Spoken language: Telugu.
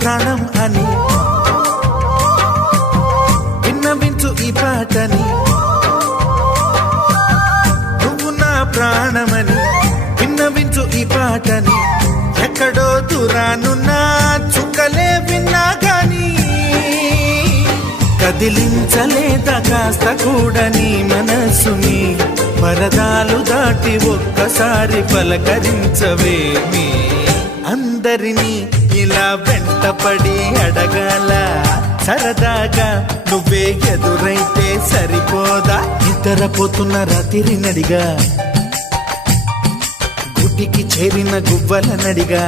ప్రాణం అని విన్నవించు ఈ పాటని, నువ్వు నా ప్రాణమని విన్నవించు ఈ పాటని. ఎక్కడో దూరానున్నా చుక్కలే విన్నా గాని కదిలించలేదా కాస్త కూడా నీ మనసుని. పరదాలు దాటి ఒక్కసారి పలకరించవేమి. అందరినీ ఇలా వెంటపడి అడగాల సరదాగా నువ్వే ఎదురైతే సరిపోదా. నిద్రపోతున్న రాత్రి నడిగా గుడికి చేరిన గువ్వల నడిగా